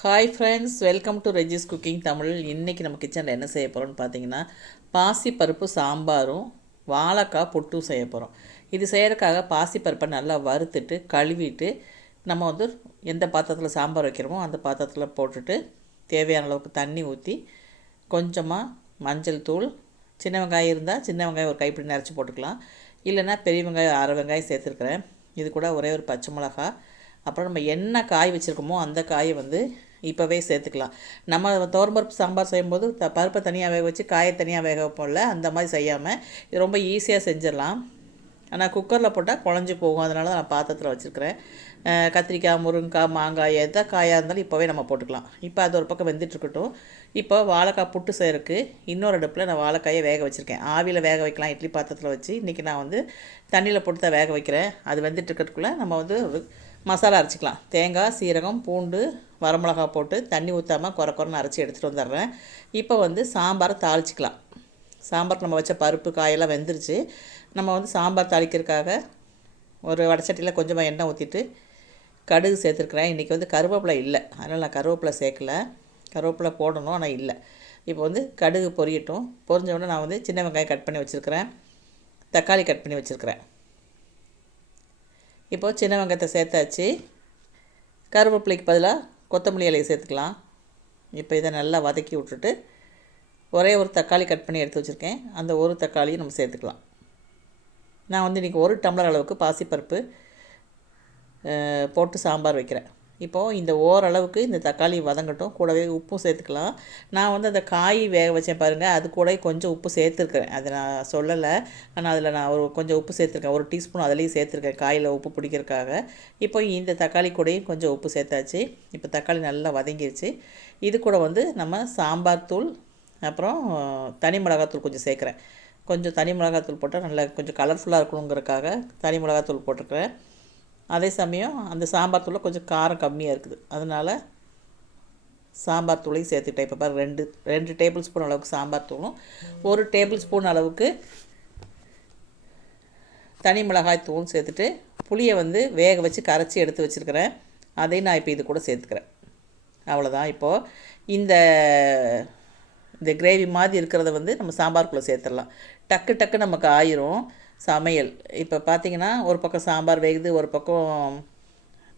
Hi friends welcome to Regi's cooking Tamil இன்றைக்கி நம்ம கிச்சனில் என்ன செய்ய போகிறோம்னு பார்த்தீங்கன்னா பாசிப்பருப்பு சாம்பாரும் வாழைக்காய் பொட்டும் செய்ய போகிறோம் இது செய்கிறதுக்காக பாசிப்பருப்பை நல்லா வறுத்துட்டு கழுவிட்டு நம்ம வந்து எந்த பாத்திரத்தில் சாம்பார் வைக்கிறோமோ அந்த பாத்திரத்தில் போட்டுட்டு தேவையான அளவுக்கு தண்ணி ஊற்றி கொஞ்சமாக மஞ்சள் தூள் சின்ன வெங்காயம் இருந்தால் சின்ன வெங்காயம் ஒரு கைப்பிடி நிறச்சி போட்டுக்கலாம். இல்லைன்னா பெரிய வெங்காயம் அரை வெங்காயம் சேர்த்துருக்குறேன். இது கூட ஒரே ஒரு பச்சை மிளகா அப்புறம் நம்ம என்ன காய் வச்சுருக்கோமோ அந்த காயை வந்து இப்போவே சேர்த்துக்கலாம். நம்ம துவரம்பருப்பு சாம்பார் செய்யும்போது த பருப்பை தனியாக வேக வச்சு காயை தனியாக வேக வைப்போம்ல அந்த மாதிரி செய்யாமல் இது ரொம்ப ஈஸியாக செஞ்சிடலாம். ஆனால் குக்கரில் போட்டால் குழஞ்சி போகும். அதனால தான் நான் பாத்திரத்தில் வச்சுருக்கிறேன். கத்திரிக்காய் முருங்கைக்காய் மாங்காய் எந்த காயாக இருந்தாலும் இப்போவே நம்ம போட்டுக்கலாம். இப்போ அது ஒரு பக்கம் வெந்துட்டுருக்கட்டும் இப்போ வாழைக்காய் புட்டு செய்கிறதுக்கு இன்னொரு அடுப்பில் நான் வாழைக்காயை வேக வச்சுருக்கேன். ஆவியில் வேக வைக்கலாம் இட்லி பாத்திரத்தில் வச்சு. இன்றைக்கி நான் வந்து தண்ணியில் போட்டு தான் வேக வைக்கிறேன். அது வெந்துட்டு இருக்கிறதுக்குள்ளே நம்ம வந்து ஒரு மசாலா அரைச்சிக்கலாம். தேங்காய் சீரகம் பூண்டு வரமிளகா போட்டு தண்ணி ஊற்றாமல் குறை குறைன்னு அரைச்சி எடுத்துகிட்டு வந்துடுறேன். இப்போ வந்து சாம்பாரை தாளிச்சிக்கலாம். சாம்பார் நம்ம வச்ச பருப்பு காயெல்லாம் வெந்துருச்சு. நம்ம வந்து சாம்பார் தாளிக்கிறதுக்காக ஒரு வடச்சட்டியில் கொஞ்சமாக எண்ணெய் ஊற்றிட்டு கடுகு சேர்த்துருக்குறேன். இன்றைக்கி வந்து கருவேப்பிலை இல்லை. அதனால் நான் கருவேப்பிலை சேர்க்கல. கருவேப்பிலை போடணும் ஆனால் இல்லை. இப்போ வந்து கடுகு பொரியட்டும். பொரிஞ்ச உடனே நான் வந்து சின்ன வெங்காயம் கட் பண்ணி வச்சுருக்கிறேன். தக்காளி கட் பண்ணி வச்சுருக்கிறேன். இப்போது சின்ன வெங்காயத்தை சேர்த்தாச்சு. கருவேப்பிலைக்கு பதிலாக கொத்தமல்லி இலையை சேர்த்துக்கலாம். இப்போ இதை நல்லா வதக்கி விட்டுட்டு ஒரே ஒரு தக்காளி கட் பண்ணி எடுத்து வச்சுருக்கேன். அந்த ஒரு தக்காளியும் நம்ம சேர்த்துக்கலாம். நான் வந்து இன்றைக்கி ஒரு டம்ளர் அளவுக்கு பாசிப்பருப்பு போட்டு சாம்பார் வைக்கிறேன். இப்போது இந்த ஓரளவுக்கு இந்த தக்காளி வதங்கட்டும். கூடவே உப்பும் சேர்த்துக்கலாம். நான் வந்து அந்த காய் வேக வச்சேன் பாருங்கள் அது கூட கொஞ்சம் உப்பு சேர்த்துருக்குறேன். அதை நான் சொல்லலை. ஆனால் அதில் நான் ஒரு கொஞ்சம் உப்பு சேர்த்துருக்கேன். ஒரு டீஸ்பூன் அதுலேயும் சேர்த்துருக்கேன் காயில் உப்பு பிடிக்கிறதுக்காக. இப்போ இந்த தக்காளி கூடயும் கொஞ்சம் உப்பு சேர்த்தாச்சு. இப்போ தக்காளி நல்லா வதங்கிருச்சு. இது கூட வந்து நம்ம சாம்பார் தூள் அப்புறம் தனி மிளகாத்தூள் கொஞ்சம் சேர்க்குறேன். கொஞ்சம் தனி மிளகாத்தூள் போட்டால் நல்லா கொஞ்சம் கலர்ஃபுல்லாக இருக்கணுங்கிறதுக்காக தனி மிளகாத்தூள் போட்டிருக்கிறேன். அதே சமயம் அந்த சாம்பார் தூளில் கொஞ்சம் காரம் கம்மியாக இருக்குது. அதனால் சாம்பார் தூளையும் சேர்த்துக்கிட்டேன். இப்போ பாரு ரெண்டு ரெண்டு டேபிள் ஸ்பூன் அளவுக்கு சாம்பார் தூளும் ஒரு டேபிள் ஸ்பூன் அளவுக்கு தனி மிளகாய் தூளும் சேர்த்துட்டு புளியை வந்து வேக வச்சு கரைச்சி எடுத்து வச்சுருக்கிறேன். அதையும் நான் இப்போ இது கூட சேர்த்துக்கிறேன். அவ்வளோதான் இப்போது இந்த இந்த கிரேவி மாதிரி இருக்கிறத வந்து நம்ம சாம்பாருக்குள்ளே சேர்த்துடலாம். டக்கு டக்கு நமக்கு ஆயிரும். சமையல். இப்போ பார்த்திங்கன்னா ஒரு பக்கம் சாம்பார் வேகுது ஒரு பக்கம்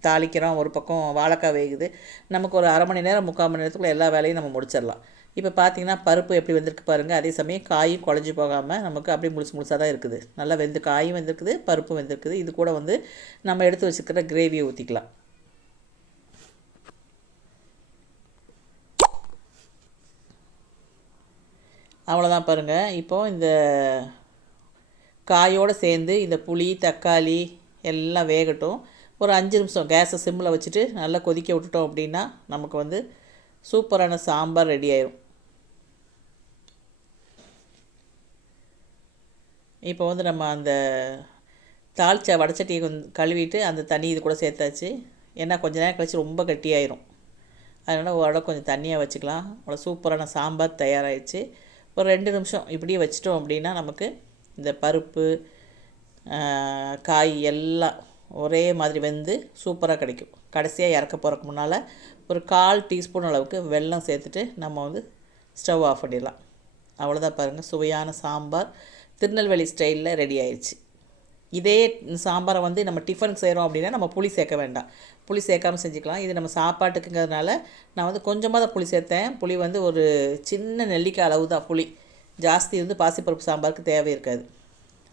தாளிக்கிறோம் ஒரு பக்கம் வாழைக்காய் வேகுது. நமக்கு ஒரு அரை மணி நேரம் முக்கால் மணி நேரத்துக்குள்ளே எல்லா வேலையும் நம்ம முடிச்சிடலாம். இப்போ பார்த்திங்கன்னா பருப்பு எப்படி வெந்திருக்கு பாருங்கள் அதே சமயம் காயும் குழஞ்சி போகாமல் நமக்கு அப்படியே முழுசு முழுசாக தான் இருக்குது. நல்லா வெந்து காயும் வெந்திருக்குது பருப்பும் வெந்திருக்குது. இது கூட வந்து நம்ம எடுத்து வச்சுக்கிற கிரேவியை ஊற்றிக்கலாம் அவ்வளோதான் பாருங்கள் இப்போது இந்த காயோடு சேர்ந்து இந்த புளி தக்காளி எல்லாம் வேகட்டும். ஒரு அஞ்சு நிமிஷம் கேஸை சிம்மில் வச்சுட்டு நல்லா கொதிக்க விட்டுட்டோம் அப்படின்னா நமக்கு வந்து சூப்பரான சாம்பார் ரெடி ஆயிரும். இப்போ வந்து நம்ம அந்த தாளிச்ச வடச்சட்டியை கொஞ்சம் கழுவிட்டு அந்த தண்ணி இது கூட சேர்த்தாச்சு. ஏன்னா கொஞ்ச நேரம் கழிச்சு ரொம்ப கட்டியாயிரும். அதனால் ஓரளவு கொஞ்சம் தண்ணியாக வச்சுக்கலாம். அவ்வளோ சூப்பரான சாம்பார் தயாராகிடுச்சு ஒரு ரெண்டு நிமிஷம் இப்படியே வச்சிட்டோம் அப்படின்னா நமக்கு இந்த பருப்பு காய் எல்லாம் ஒரே மாதிரி வெந்து சூப்பராக கிடைக்கும். கடைசியாக இறக்க போகிறக்கு முன்னால் ஒரு கால் டீஸ்பூன் அளவுக்கு வெல்லம் சேர்த்துட்டு நம்ம வந்து ஸ்டவ் ஆஃப் பண்ணிடலாம். அவ்வளோதான் பாருங்கள் சுவையான சாம்பார். திருநெல்வேலி ஸ்டைலில் ரெடி ஆயிடுச்சு இதே சாம்பாரை வந்து நம்ம டிஃபனுக்கு செய்கிறோம் அப்படின்னா நம்ம புளி சேர்க்க வேண்டாம். புளி சேர்க்காமல் செஞ்சுக்கலாம். இது நம்ம சாப்பாட்டுக்குங்கிறதுனால நான் வந்து கொஞ்சமாக தான் புளி சேர்த்தேன். புளி வந்து ஒரு சின்ன நெல்லிக்காய் அளவு தான் புளி. ஜாஸ்தி வந்து பாசிப்பருப்பு சாம்பாருக்கு தேவை இருக்காது.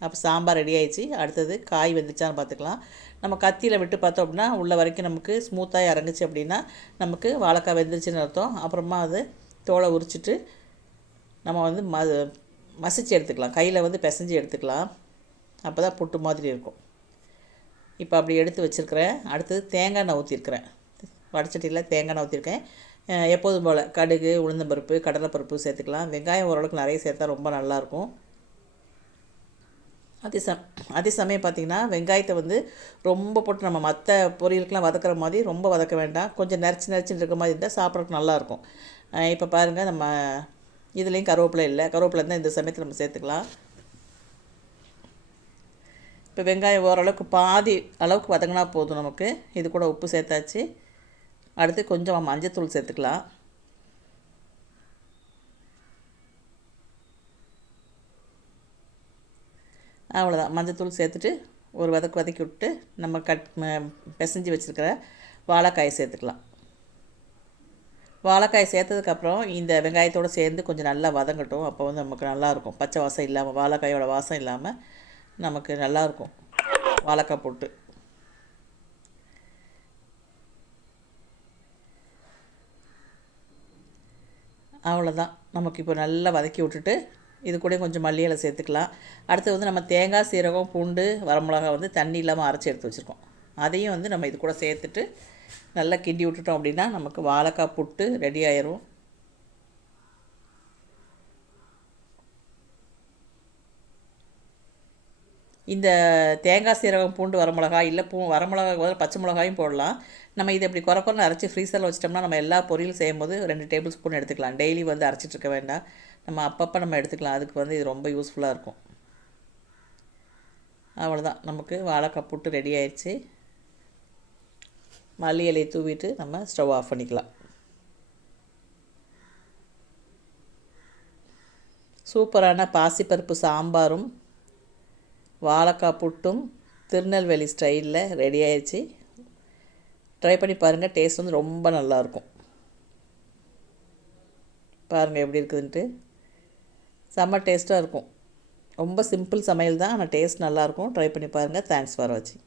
அப்போ சாம்பார் ரெடி ஆயிடுச்சு. அடுத்தது காய் வெந்துச்சான்னு பார்த்துக்கலாம் நம்ம கத்தியில் விட்டு பார்த்தோம் அப்படின்னா உள்ள வரைக்கும் நமக்கு ஸ்மூத்தாக இறங்குச்சு அப்படின்னா நமக்கு வாழைக்காய் வெந்துருச்சுன்னு அர்த்தம். அப்புறமா அது தோலை உரிச்சிட்டு நம்ம வந்து ம மசிச்சு எடுத்துக்கலாம். கையில் வந்து பிசைஞ்சு எடுத்துக்கலாம். அப்போ தான் புட்டு மாதிரி இருக்கும். இப்போ அப்படி எடுத்து வச்சுருக்கிறேன். அடுத்தது தேங்காய் எண்ணெய் ஊற்றிருக்கிறேன் வடச்சட்டியில் தேங்காய் எண்ணெய் ஊற்றிருக்கேன் எப்போதும் போல் கடுகு உளுந்தம்பருப்பு கடலைப்பருப்பு சேர்த்துக்கலாம். வெங்காயம் ஓரளவுக்கு நிறைய சேர்த்தா ரொம்ப நல்லாயிருக்கும். அதே சம் அதே சமயம் பார்த்திங்கன்னா வெங்காயத்தை வந்து ரொம்ப போட்டு நம்ம மற்ற பொரியலுக்கெலாம் வதக்கிற மாதிரி ரொம்ப வதக்க வேண்டாம். கொஞ்சம் நெரிச்சு நரிச்சுன்னு இருக்கிற மாதிரி இருந்தால் சாப்பிட்றதுக்கு நல்லாயிருக்கும். இப்போ பாருங்கள் நம்ம இதுலேயும் கருவேப்பிலை இல்லை. கருவேப்பிலை இருந்தால் இந்த சமயத்தில் நம்ம சேர்த்துக்கலாம். இப்போ வெங்காயம் ஓரளவுக்கு பாதி அளவுக்கு வதங்கினா போதும் நமக்கு. இது கூட உப்பு சேர்த்தாச்சு. அடுத்து கொஞ்சம் மஞ்சத்தூள் சேர்த்துக்கலாம். அவ்வளோதான் மஞ்சத்தூள் சேர்த்துட்டு ஒரு வதக்கு வதக்கி விட்டு நம்ம கட் பிசைஞ்சு வச்சுருக்கிற வாழைக்காயை சேர்த்துக்கலாம். வாழைக்காய் சேர்த்ததுக்கப்புறம் இந்த வெங்காயத்தோடு சேர்ந்து கொஞ்சம் நல்லா வதங்கட்டும். அப்போ வந்து நமக்கு நல்லாயிருக்கும். பச்சை வாசம் இல்லாமல் வாழைக்காயோட வாசம் இல்லாமல் நமக்கு நல்லாயிருக்கும். வாழைக்காய் போட்டு. அவ்வளோதான் நமக்கு இப்போ நல்லா வதக்கி விட்டுட்டு இது கூட கொஞ்சம் மல்லியலை சேர்த்துக்கலாம். அடுத்து வந்து நம்ம தேங்காய் சீரகம் பூண்டு வரமிளகா வந்து தண்ணி இல்லாமல் அரைச்சி எடுத்து வச்சுருக்கோம். அதையும் வந்து நம்ம இது கூட சேர்த்துட்டு நல்லா கிண்டி விட்டுட்டோம் அப்படின்னா நமக்கு வாழைக்காய் புட்டு ரெடி ஆயிரும். இந்த தேங்காய் சீரகம் பூண்டு வரமிளகாய் இல்லை பூ வரமிளகாய் பதில் பச்சை மிளகாயும் போடலாம். நம்ம இதை இப்படி குறை குறை அரைச்சி ஃப்ரீசரில் வச்சிட்டோம்னா நம்ம எல்லா பொரியல் செய்யும்போது ரெண்டு டேபிள் ஸ்பூன் எடுத்துக்கலாம். டெய்லி வந்து அரைச்சிட்டு இருக்க வேண்டாம். நம்ம அப்பப்போ நம்ம எடுத்துக்கலாம். அதுக்கு வந்து இது ரொம்ப யூஸ்ஃபுல்லாக இருக்கும். அவ்வளோதான் நமக்கு வாழைக்காய் புட்டு ரெடி ஆயிடுச்சு மல்லி இலையை தூவிட்டு நம்ம ஸ்டவ் ஆஃப் பண்ணிக்கலாம். சூப்பரான பாசிப்பருப்பு சாம்பாரும் வாழைக்காய் புட்டும் திருநெல்வேலி ஸ்டைலில் ரெடி ஆயிடுச்சு ட்ரை பண்ணி பாருங்கள் டேஸ்ட் வந்து ரொம்ப நல்லாயிருக்கும் பாருங்கள் எப்படி இருக்குதுன்ட்டு. செம்ம டேஸ்ட்டாக இருக்கும். ரொம்ப சிம்பிள் சமையல் தான் ஆனால் டேஸ்ட் நல்லாயிருக்கும் ட்ரை பண்ணி பாருங்கள் தேங்க்ஸ் ஃபார் வாட்சிங்